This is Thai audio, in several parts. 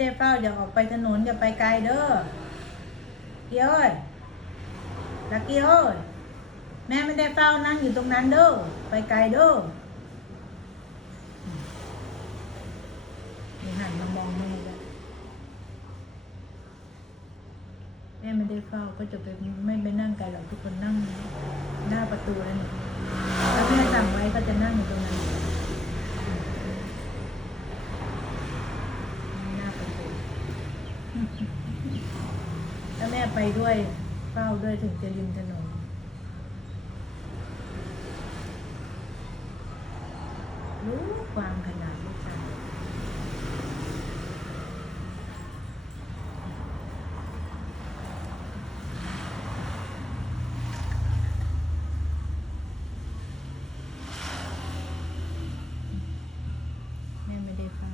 ได้เฝ้าอย่าออกไปถนนอย่าไปไกลเด้อกี้เอ้ยลักกี้เอ้ยแม่ไม่ได้เฝ้านั่งอยู่ตรงนั้นเด้อไปไกลเด้อมีหันมามองแม่แล้วแม่ไม่ได้เฝ้าก็จะไปไม่ไปนั่งไกลหรอกทุกคนนั่งหน้าประตูแล้วนี่ถ้าแม่สั่งไว้ก็จะนั่งอยู่ตรงนั้นาประตูถ้าแม่ไปด้วยเฝ้าด้วยถึงจะริมถนนรู้ความขนาดลูกชายแม่ไม่ได้เฝ้า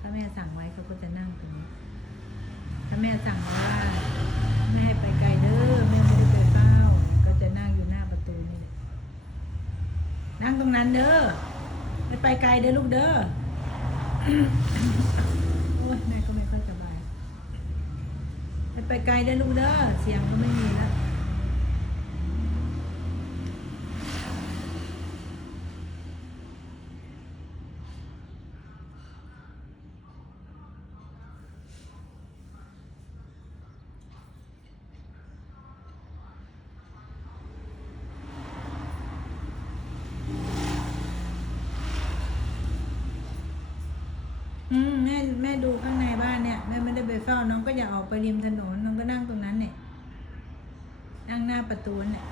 ถ้าแม่ สั่งไว้เขาก็จะนั่งตรงนี้ ถ้าแม่สั่งไว้ว่าไม่ให้ไปไกลเด้อแม่ไม่ได้ไปเฝ้า ก็จะนั่งอยู่หน้าประตูนี่นั่งตรงนั้นเด้อไม่ไปไกลเด้อลูกเด้อโอ้ยแม่ก็ไม่ค่อยสบายไม่ไปไกลเด้อลูกเด้อเสียงก็ไม่มีแล้ว อืมแม่แม่ดูข้างในบ้านเนี่ยแม่ไม่ได้ไปเฝ้าน้องก็อย่าออกไปริมถนนน้องก็นั่งตรงนั้นเนี่ยนั่งหน้าประตูเนี่ย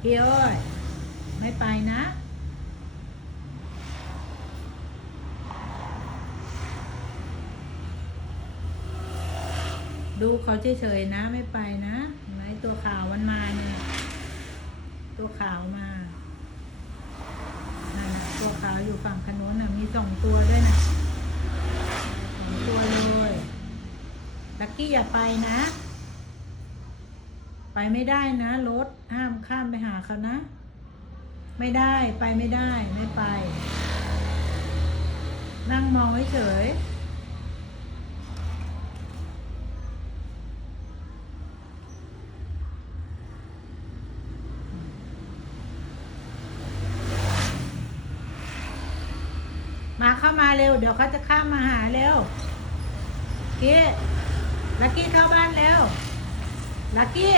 พี่เอ้ยไม่ไปนะ ดูเขาเฉยๆนะไม่ไปนะเห็นตัวขาวมันมาเนี่ยตัวขาวมาตัวขาวอยู่ฝั่งขนุนนะมีสองตัวด้วยนะสองตัวเลยลักกี้อย่าไปนะ ไปไม่ได้นะรถห้ามข้ามไปหาเขานะ ไม่ได้ไปไม่ได้ไม่ไป นั่งมองเฉยๆ มา เร็ว เดี๋ยวเขาจะข้ามมาหาเร็วกี้ลักกี้เข้าบ้านเร็วลักกี้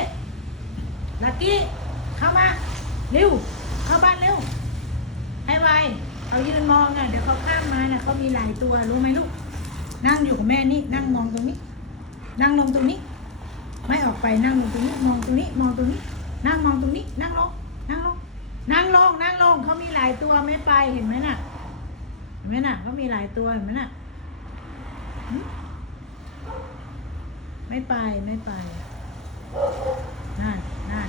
ลักกี้เข้ามาเร็วเข้าบ้านเร็วให้ไวเอายืนมองอะเดี๋ยวเขาข้ามมานะเขามีหลายตัวรู้ไหมลูก นั่งอยู่กับแม่นี่นั่งมองตรงนี้ นั่งลงตรงนี้ ไม่ออกไปนั่งลงตรงนี้ มองตรงนี้มองตรงนี้ นั่งมองตรงนี้ นั่งลงนั่งลงนั่งลงนั่งลงเขามีหลายตัวไม่ไปเห็นไหมน่ะ เห็นไหมน่ะเขามีหลายตัวเห็นไหมน่ะไม่ไปไม่ไปนั่นนั่น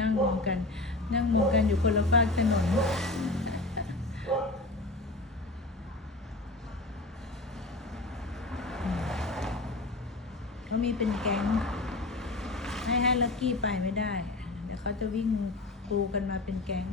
นั่งมองกัน นั่งมองกันอยู่คนละฝากถนน เขา มีเป็นแก๊ง ให้ให้ลักกี้ไปไม่ได้ เดี๋ยวเขาจะวิ่งกูกันมาเป็นแก๊ง